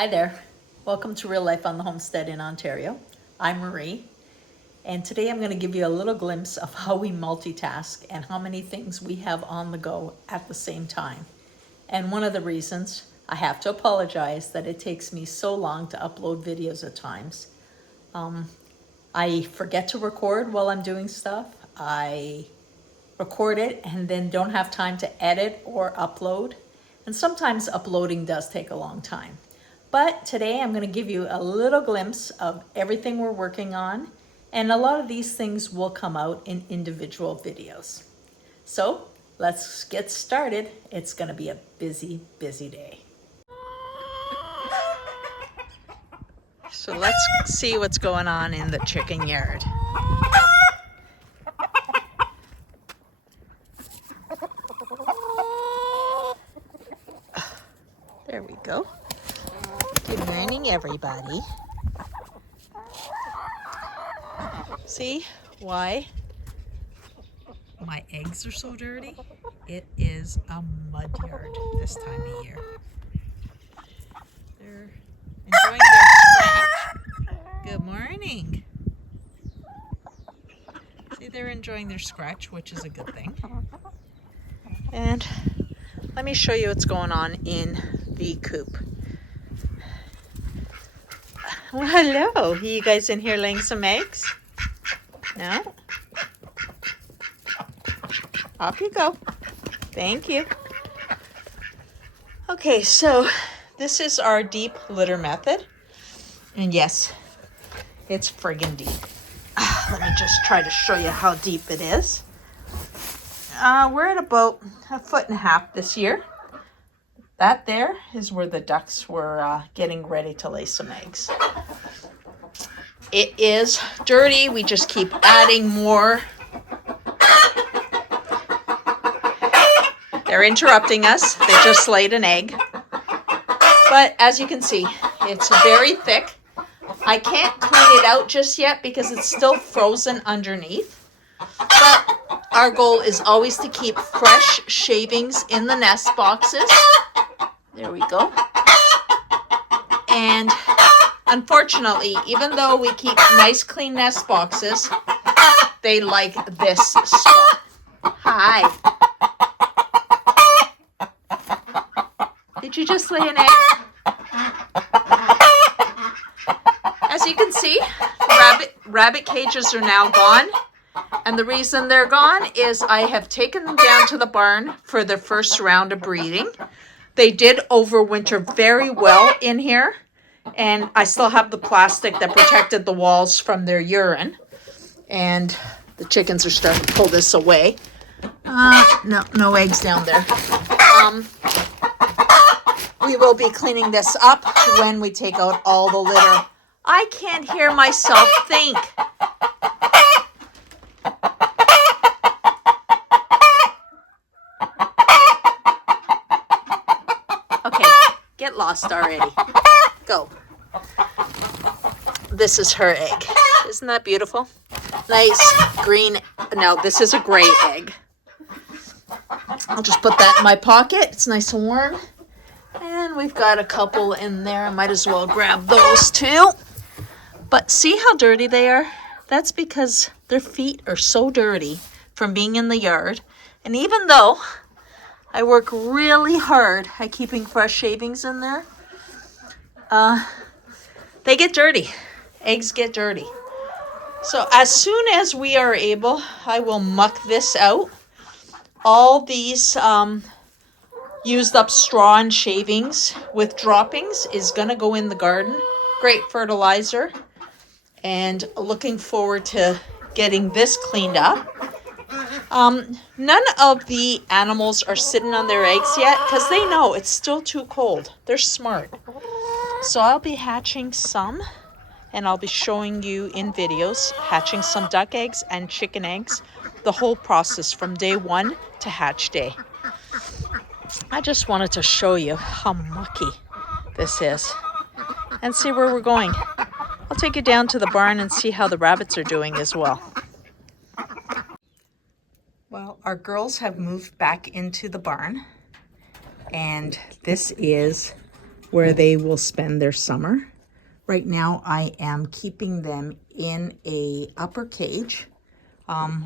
Hi there. Welcome to Real Life on the Homestead in Ontario. I'm Marie, and today I'm going to give you a little glimpse of how we multitask and how many things we have on the go at the same time. And one of the reasons I have to apologize that it takes me so long to upload videos at times. I forget to record while I'm doing stuff. I record it and then don't have time to edit or upload. And sometimes uploading does take a long time. But today I'm going to give you a little glimpse of everything we're working on. And a lot of these things will come out in individual videos. So let's get started. It's going to be a busy, busy day. So let's see what's going on in the chicken yard. There we go. Good morning, everybody. See why my eggs are so dirty? It is a mud yard this time of year. They're enjoying their scratch. Good morning. See, they're enjoying their scratch, which is a good thing. And let me show you what's going on in the coop. Well, hello. You guys in here laying some eggs? No? Off you go. Thank you. Okay, so this is our deep litter method. And yes, it's friggin' deep. Let me just try to show you how deep it is. We're at about 1.5 feet this year. That there is where the ducks were getting ready to lay some eggs. It is dirty. We just keep adding more. They're interrupting us. They just laid an egg. But as you can see, it's very thick. I can't clean it out just yet because it's still frozen underneath. But our goal is always to keep fresh shavings in the nest boxes. There we go. And unfortunately, even though we keep nice clean nest boxes, they like this spot. Hi. Did you just lay an egg? As you can see, rabbit cages are now gone. And the reason they're gone is I have taken them down to the barn for their first round of breeding. They did overwinter very well in here. And I still have the plastic that protected the walls from their urine. And the chickens are starting to pull this away. No eggs down there. We will be cleaning this up when we take out all the litter. I can't hear myself think. Okay, get lost already. Go. This is her egg. Isn't that beautiful? Nice green. No, this is a gray egg. I'll just put that in my pocket. It's nice and warm. And we've got a couple in there. I might as well grab those too. But see how dirty they are? That's because their feet are so dirty from being in the yard. And even though I work really hard at keeping fresh shavings in there, they get dirty. Eggs get dirty. So as soon as we are able, I will muck this out. All these used up straw and shavings with droppings is going to go in the garden. Great fertilizer. And looking forward to getting this cleaned up. None of the animals are sitting on their eggs yet because they know it's still too cold. They're smart. So I'll be hatching some, and I'll be showing you in videos hatching some duck eggs and chicken eggs, the whole process from day 1 to hatch day. I just wanted to show you how mucky this is and see where we're going. I'll take you down to the barn and see how the rabbits are doing as well. Well, our girls have moved back into the barn, and this is where they will spend their summer. Right now I am keeping them in a upper cage,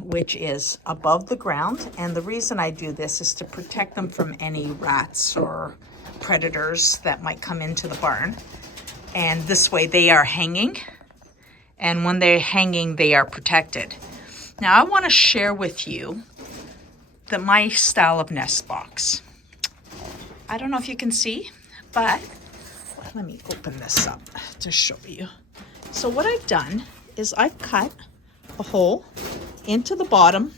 which is above the ground. And the reason I do this is to protect them from any rats or predators that might come into the barn. And this way they are hanging. And when they're hanging, they are protected. Now I want to share with you my style of nest box. I don't know if you can see, but let me open this up to show you. So what I've done is I've cut a hole into the bottom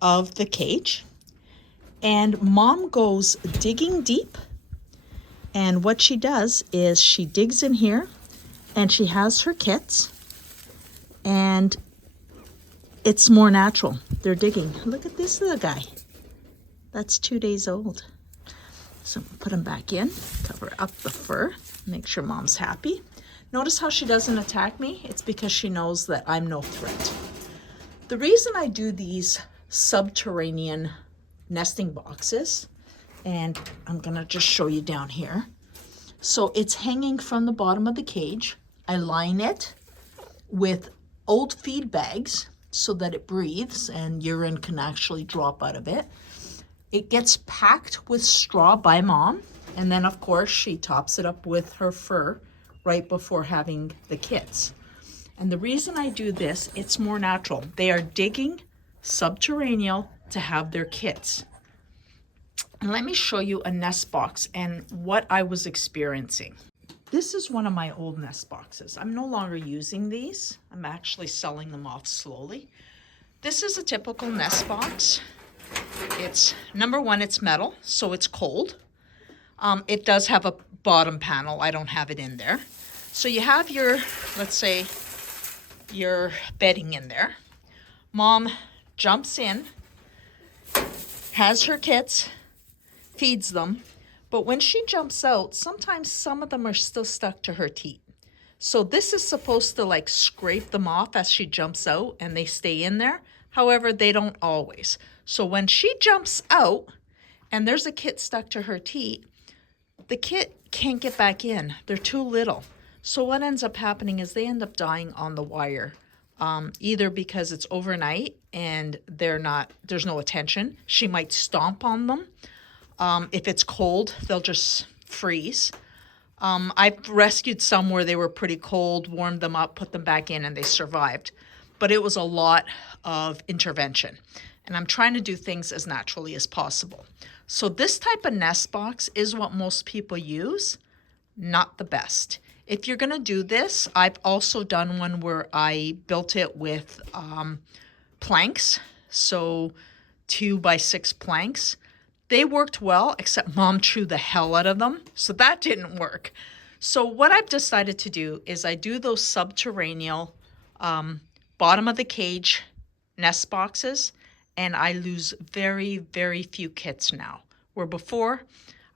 of the cage, and Mom goes digging deep. And what she does is she digs in here and she has her kits, and it's more natural. They're digging. Look at this little guy. That's 2 days old. So put him back in, cover up the fur, make sure Mom's happy. Notice how she doesn't attack me? It's because she knows that I'm no threat. The reason I do these subterranean nesting boxes, and I'm gonna just show you down here. So it's hanging from the bottom of the cage. I line it with old feed bags so that it breathes and urine can actually drop out of it. It gets packed with straw by Mom, and then of course she tops it up with her fur right before having the kits. And the reason I do this, it's more natural. They are digging subterranean to have their kits. And let me show you a nest box and what I was experiencing. This is one of my old nest boxes. I'm no longer using these. I'm actually selling them off slowly. This is a typical nest box. It's, number one, it's metal, so it's cold. It does have a bottom panel. I don't have it in there. So you have your, let's say, your bedding in there. Mom jumps in, has her kits, feeds them. But when she jumps out, sometimes some of them are still stuck to her teat. So this is supposed to like scrape them off as she jumps out and they stay in there. However, they don't always. So when she jumps out and there's a kit stuck to her teat, the kit can't get back in. They're too little. So what ends up happening is they end up dying on the wire, either because it's overnight and there's no attention. She might stomp on them. If it's cold, they'll just freeze. I've rescued some where they were pretty cold, warmed them up, put them back in, and they survived. But it was a lot of intervention. And I'm trying to do things as naturally as possible. So this type of nest box is what most people use, not the best. If you're going to do this, I've also done one where I built it with planks, so 2x6 planks. They worked well, except Mom chewed the hell out of them, so that didn't work. So what I've decided to do is I do those subterranean bottom of the cage nest boxes, and I lose very, very few kits now. Where before,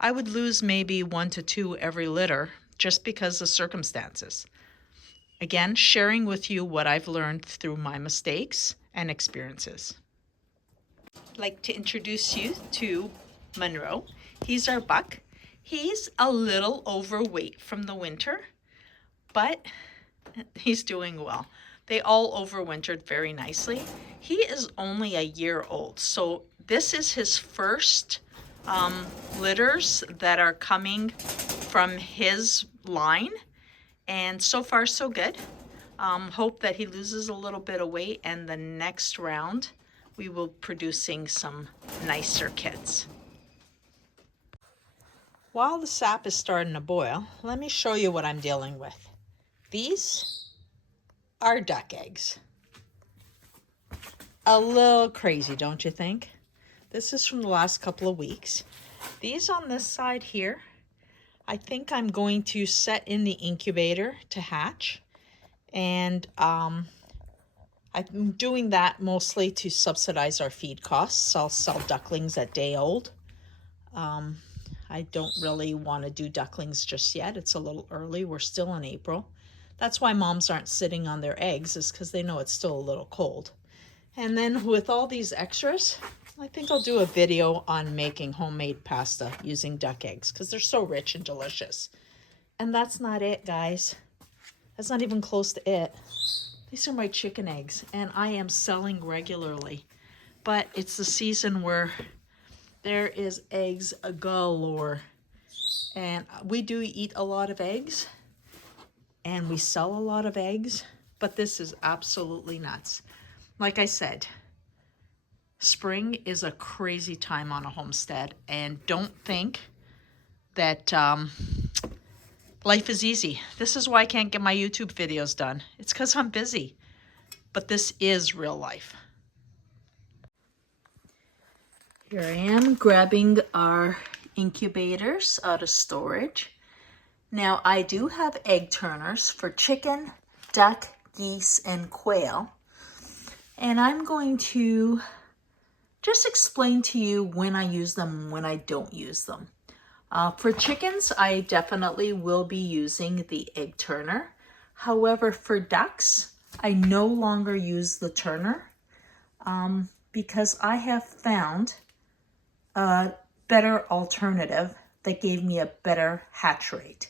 I would lose maybe 1 to 2 every litter just because of circumstances. Again, sharing with you what I've learned through my mistakes and experiences. I'd like to introduce you to Monroe. He's our buck. He's a little overweight from the winter, but he's doing well. They all overwintered very nicely. He is only a year old, so this is his first litters that are coming from his line, and so far so good. Hope that he loses a little bit of weight, and the next round we will be producing some nicer kits. While the sap is starting to boil, let me show you what I'm dealing with. These are duck eggs. A little crazy, don't you think? This is from the last couple of weeks. These on this side here, I think I'm going to set in the incubator to hatch. And I'm doing that mostly to subsidize our feed costs. I'll sell ducklings at day old. I don't really want to do ducklings just yet. It's a little early. We're still in April. That's why moms aren't sitting on their eggs, is because they know it's still a little cold. And then with all these extras, I think I'll do a video on making homemade pasta using duck eggs because they're so rich and delicious. And that's not it, guys. That's not even close to it. These are my chicken eggs, and I am selling regularly. But it's the season where there is eggs galore. And we do eat a lot of eggs, and we sell a lot of eggs, but this is absolutely nuts. Like I said, spring is a crazy time on a homestead, and don't think that life is easy. This is why I can't get my YouTube videos done. It's because I'm busy, but this is real life. Here I am grabbing our incubators out of storage. Now I do have egg turners for chicken, duck, geese, and quail. And I'm going to just explain to you when I use them and when I don't use them. For chickens, I definitely will be using the egg turner. However, for ducks, I no longer use the turner because I have found a better alternative that gave me a better hatch rate.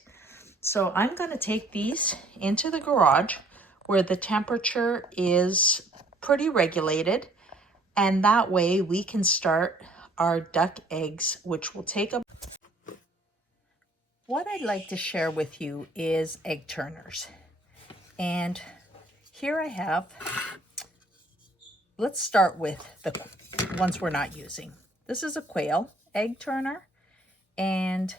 So I'm going to take these into the garage where the temperature is pretty regulated, and that way we can start our duck eggs, which will take a... What I'd like to share with you is egg turners. And here I have, let's start with the ones we're not using. This is a quail egg turner, and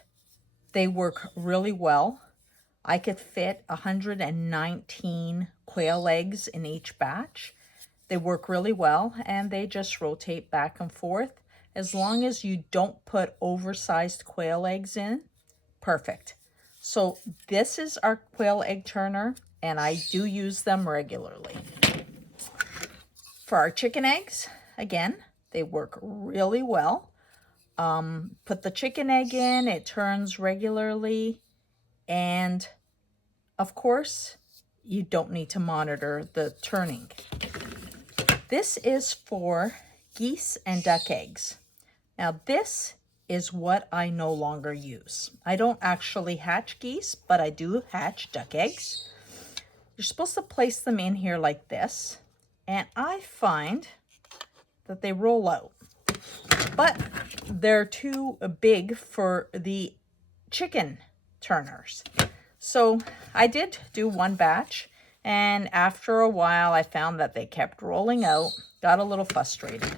they work really well. I could fit 119 quail eggs in each batch. They work really well, and they just rotate back and forth. As long as you don't put oversized quail eggs in, perfect. So this is our quail egg turner, and I do use them regularly. For our chicken eggs, again, they work really well. Put the chicken egg in, it turns regularly, and of course, you don't need to monitor the turning. This is for geese and duck eggs. Now this is what I no longer use. I don't actually hatch geese, but I do hatch duck eggs. You're supposed to place them in here like this, and I find that they roll out. But they're too big for the chicken turners. So I did do one batch, and after a while I found that they kept rolling out, got a little frustrated.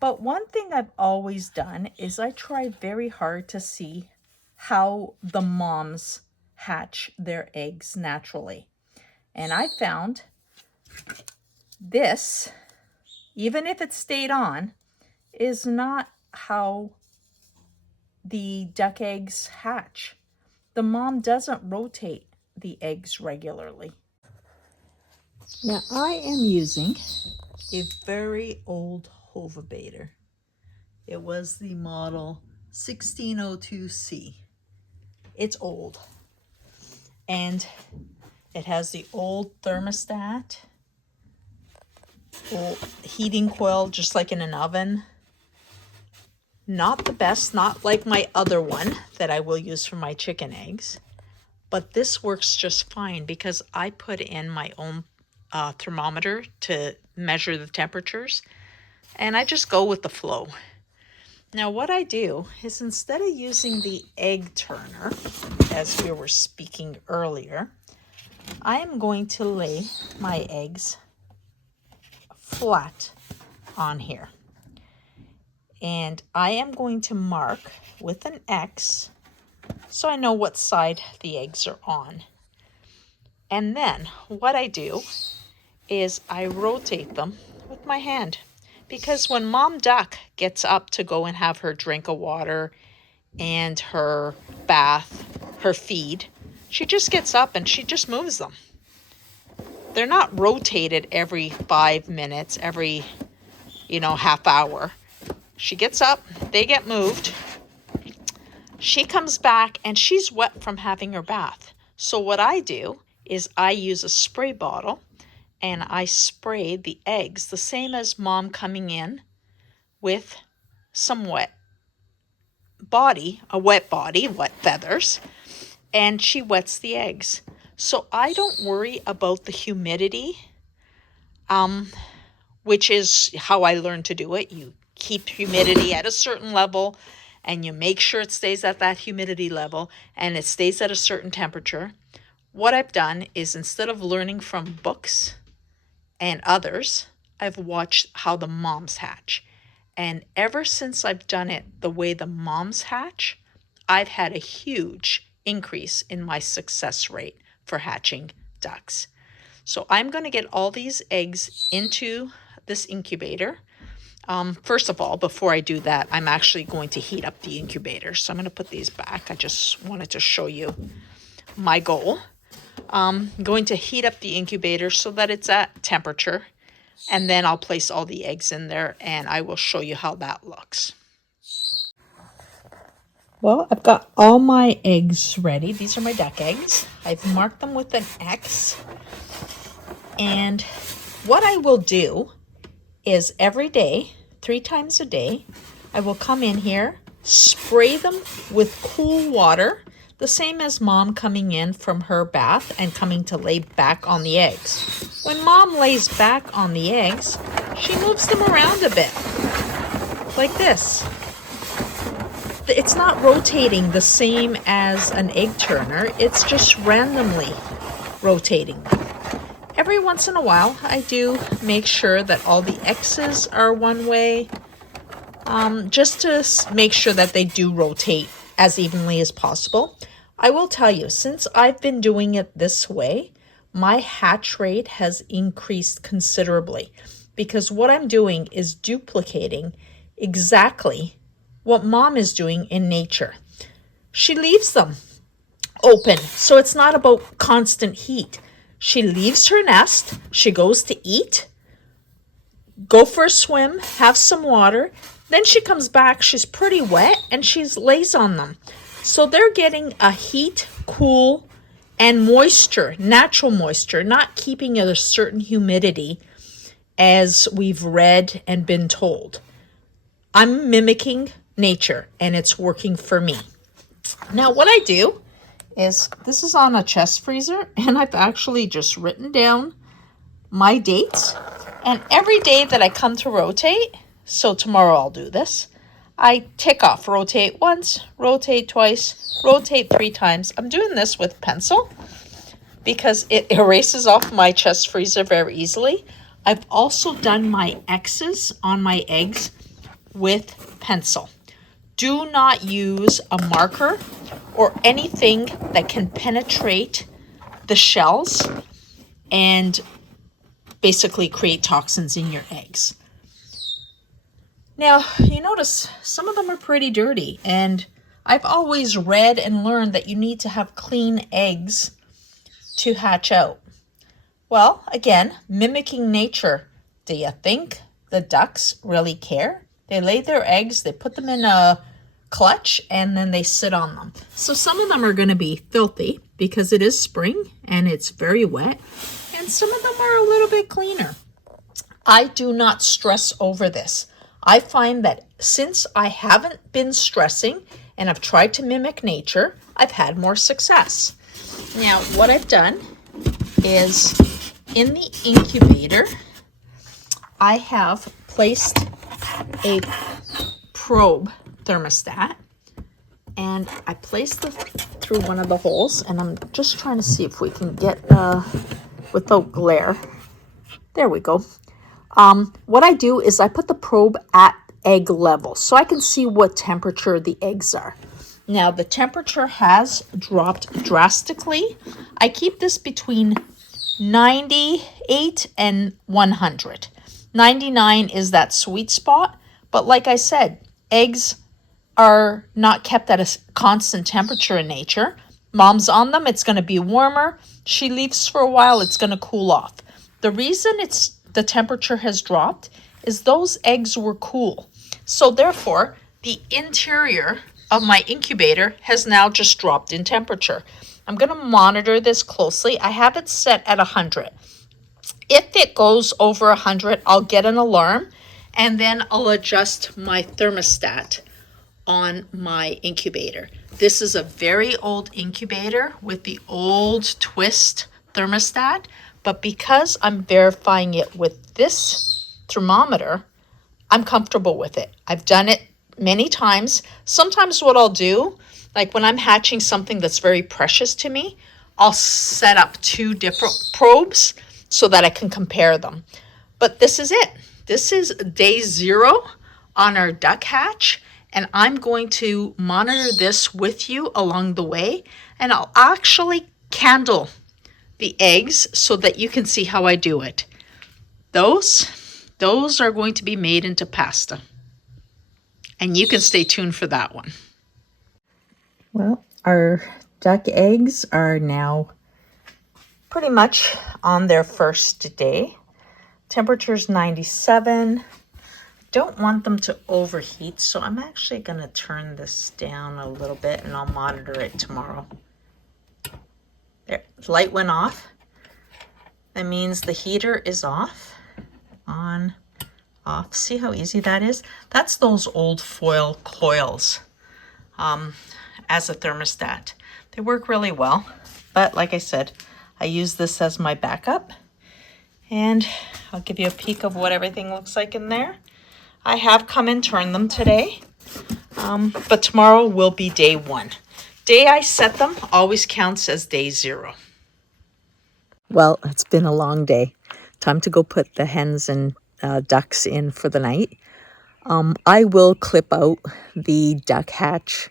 But one thing I've always done is I tried very hard to see how the moms hatch their eggs naturally. And I found this, even if it stayed on, is not how the duck eggs hatch. The mom doesn't rotate the eggs regularly. Now I am using a very old Homestead. It was the model 1602C. It's old, and it has the old thermostat, old heating coil, just like in an oven. Not the best, not like my other one that I will use for my chicken eggs, but this works just fine because I put in my own thermometer to measure the temperatures, and I just go with the flow. Now what I do is, instead of using the egg turner, as we were speaking earlier, I am going to lay my eggs flat on here. And I am going to mark with an X so I know what side the eggs are on. And then what I do is I rotate them with my hand, because when Mom Duck gets up to go and have her drink of water and her bath, her feed, she just gets up and she just moves them. They're not rotated every 5 minutes, every, half hour. She gets up, they get moved. She comes back and she's wet from having her bath. So what I do is I use a spray bottle and I spray the eggs, the same as Mom coming in with some wet feathers. and she wets the eggs. So I don't worry about the humidity, which is how I learned to do it. You keep humidity at a certain level and you make sure it stays at that humidity level and it stays at a certain temperature. What I've done is, instead of learning from books and others, I've watched how the moms hatch. And ever since I've done it the way the moms hatch, I've had a huge increase in my success rate for hatching ducks. So I'm going to get all these eggs into this incubator. First of all, before I do that, I'm actually going to heat up the incubator. So I'm going to put these back. I just wanted to show you my goal. I'm going to heat up the incubator so that it's at temperature. And then I'll place all the eggs in there and I will show you how that looks. Well, I've got all my eggs ready. These are my duck eggs. I've marked them with an X. And what I will do is every day, 3 times a day, I will come in here, spray them with cool water, the same as Mom coming in from her bath and coming to lay back on the eggs. When Mom lays back on the eggs, she moves them around a bit, like this. It's not rotating the same as an egg turner, it's just randomly rotating them. Every once in a while, I do make sure that all the X's are one way, just to make sure that they do rotate as evenly as possible. I will tell you, since I've been doing it this way, my hatch rate has increased considerably, because what I'm doing is duplicating exactly what Mom is doing in nature. She leaves them open, so it's not about constant heat. She leaves her nest, she goes to eat, go for a swim, have some water, then she comes back, she's pretty wet, and she lays on them. So they're getting a heat, cool, and moisture, natural moisture, not keeping at a certain humidity as we've read and been told. I'm mimicking nature, and it's working for me. Now, what I do is, this is on a chest freezer, and I've actually just written down my dates. And every day that I come to rotate, so tomorrow I'll do this, I tick off, rotate once, rotate twice, rotate 3 times. I'm doing this with pencil because it erases off my chest freezer very easily. I've also done my X's on my eggs with pencil. Do not use a marker or anything that can penetrate the shells and basically create toxins in your eggs. Now, you notice some of them are pretty dirty, and I've always read and learned that you need to have clean eggs to hatch out. Well, again, mimicking nature. Do you think the ducks really care? They lay their eggs, they put them in a clutch, and then they sit on them. So some of them are going to be filthy because it is spring and it's very wet, and some of them are a little bit cleaner. I do not stress over this. I find that since I haven't been stressing and I've tried to mimic nature, I've had more success. Now, what I've done is, in the incubator, I have placed a probe thermostat, and I placed it through one of the holes, and I'm just trying to see if we can get without glare. There we go. What I do is I put the probe at egg level so I can see what temperature the eggs are. Now, the temperature has dropped drastically. I keep this between 98 and 100. 99 is that sweet spot, but like I said, eggs are not kept at a constant temperature in nature. Mom's on them, it's going to be warmer. She leaves for a while, it's going to cool off. The reason the temperature has dropped is those eggs were cool. So therefore, the interior of my incubator has now just dropped in temperature. I'm going to monitor this closely. I have it set at 100. If it goes over 100, I'll get an alarm, and then I'll adjust my thermostat on my incubator. This is a very old incubator with the old twist thermostat, but because I'm verifying it with this thermometer, I'm comfortable with it. I've done it many times. Sometimes what I'll do, like when I'm hatching something that's very precious to me, I'll set up 2 different probes so that I can compare them. But this is it. This is day 0 on our duck hatch, and I'm going to monitor this with you along the way, and I'll actually candle the eggs so that you can see how I do it. Those are going to be made into pasta, and you can stay tuned for that one. Well, our duck eggs are now pretty much on their first day. Temperature's 97. Don't want them to overheat, so I'm actually going to turn this down a little bit and I'll monitor it tomorrow. There, light went off. That means the heater is off. On, off. See how easy that is? That's those old foil coils as a thermostat. They work really well, but like I said, I use this as my backup, and I'll give you a peek of what everything looks like in there. I have come and turned them today, but tomorrow will be day 1. Day I set them always counts as day 0. Well, it's been a long day. Time to go put the hens and ducks in for the night. I will clip out the duck hatch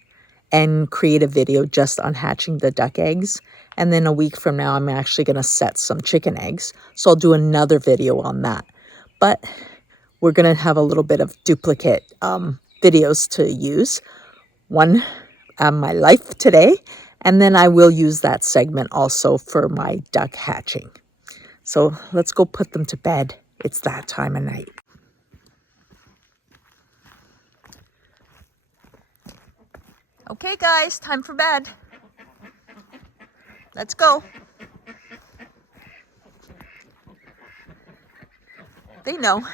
and create a video just on hatching the duck eggs. And then a week from now, I'm actually going to set some chicken eggs. So I'll do another video on that. But we're going to have a little bit of duplicate videos to use. One, my life today, and then I will use that segment also for my duck hatching. So let's go put them to bed. It's that time of night. Okay, guys, time for bed. Let's go. They know.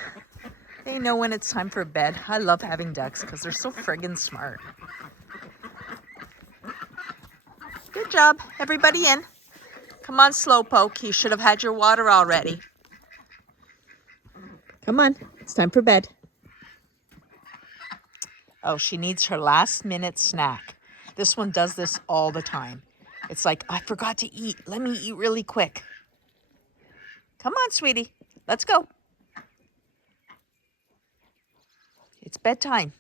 They know when it's time for bed. I love having ducks because they're so friggin' smart. Good job. Everybody in. Come on, Slowpoke. You should have had your water already. Come on. It's time for bed. Oh, she needs her last minute snack. This one does this all the time. It's like, I forgot to eat. Let me eat really quick. Come on, sweetie. Let's go. It's bedtime.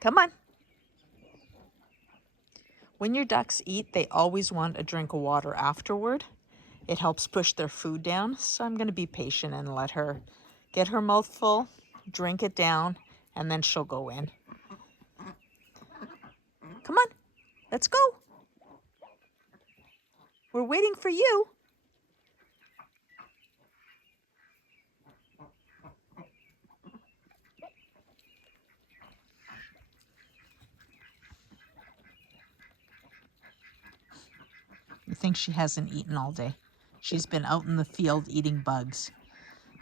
Come on. When your ducks eat, they always want a drink of water afterward. It helps push their food down. So I'm going to be patient and let her get her mouth full, drink it down, and then she'll go in. Come on. Let's go. We're waiting for you. You think she hasn't eaten all day. She's been out in the field eating bugs.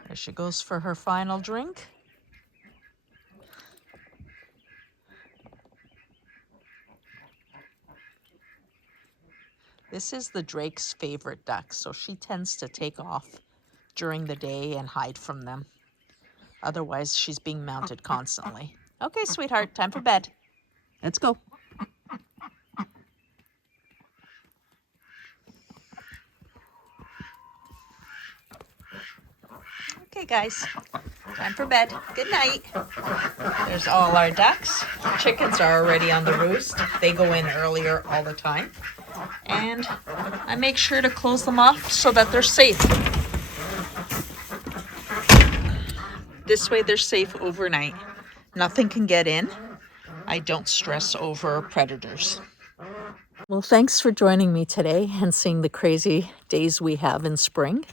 There she goes for her final drink. This is the Drake's favorite duck, so she tends to take off during the day and hide from them. Otherwise, she's being mounted constantly. Okay, sweetheart, time for bed. Let's go. Okay, guys, time for bed. Good night. There's all our ducks. Chickens are already on the roost. They go in earlier all the time. And I make sure to close them off so that they're safe. This way they're safe overnight. Nothing can get in. I don't stress over predators. Well, thanks for joining me today and seeing the crazy days we have in spring.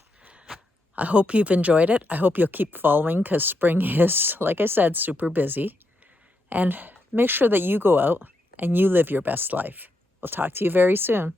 I hope you've enjoyed it. I hope you'll keep following because spring is, like I said, super busy. And make sure that you go out and you live your best life. We'll talk to you very soon.